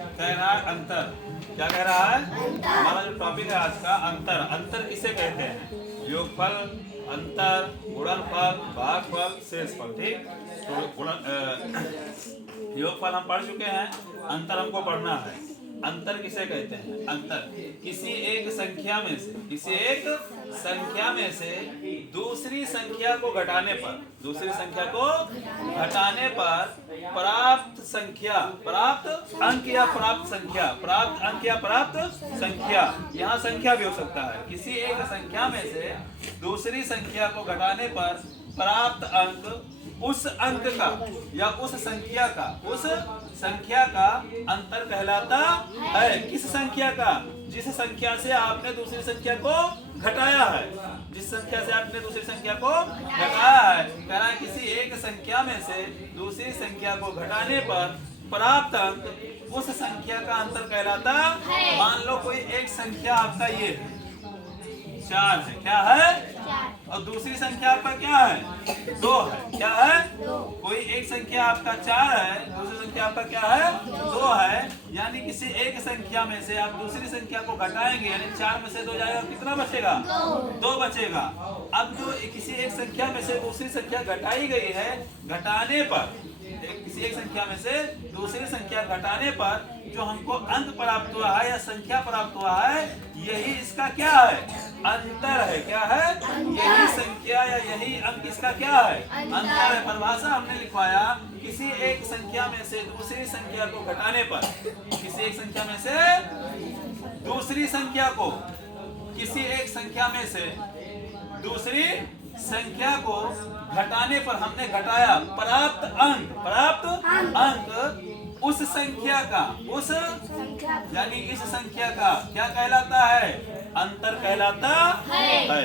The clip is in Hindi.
कह रहा है अंतर। क्या कह रहा है? हमारा जो टॉपिक है आज का अंतर। अंतर किसे कहते हैं? योगफल, अंतर, गुणनफल, भागफल, शेषफल। ठीक, तो योगफल हम पढ़ चुके हैं, अंतर हमको पढ़ना है। अंतर किसे कहते हैं? अंतर किसी एक संख्या में से दूसरी संख्या को घटाने पर प्राप्त अंक या प्राप्त संख्या, यहाँ संख्या भी हो सकता है। किसी एक संख्या में से दूसरी संख्या को घटाने पर प्राप्त अंक उस अंक का या उस संख्या का अंतर कहलाता है। किस संख्या का? जिस संख्या से आपने दूसरी संख्या को घटाया है। कह रहा है किसी एक संख्या में से दूसरी संख्या को घटाने पर प्राप्त अंक उस संख्या का अंतर कहलाता। मान लो कोई एक संख्या आपका ये 4 है, क्या है? और दूसरी संख्या आपका क्या है? 2 है, क्या है? कोई एक संख्या आपका 4 है, दूसरी संख्या आपका क्या है? 2 है। यानी किसी एक संख्या में से आप दूसरी संख्या को घटाएंगे, यानी 4 में से 2 जाएगा, कितना बचेगा? 2 बचेगा। अब जो किसी एक संख्या में से दूसरी संख्या घटाई गई है, घटाने पर किसी एक संख्या में से दूसरी संख्या घटाने पर जो हमको अंक प्राप्त हुआ है या संख्या प्राप्त हुआ है, यही इसका क्या है? अंतर है। क्या है? यही संख्या या यही अंक इसका क्या है? अंतर है। परिभाषा हमने लिखवाया, किसी एक संख्या में से दूसरी संख्या को घटाने पर, किसी एक संख्या में से दूसरी संख्या को, किसी एक संख्या में से दूसरी संख्या को घटाने पर हमने घटाया, प्राप्त अंक उस संख्या का, यानी इस संख्या का क्या कहलाता है? अंतर कहलाता है।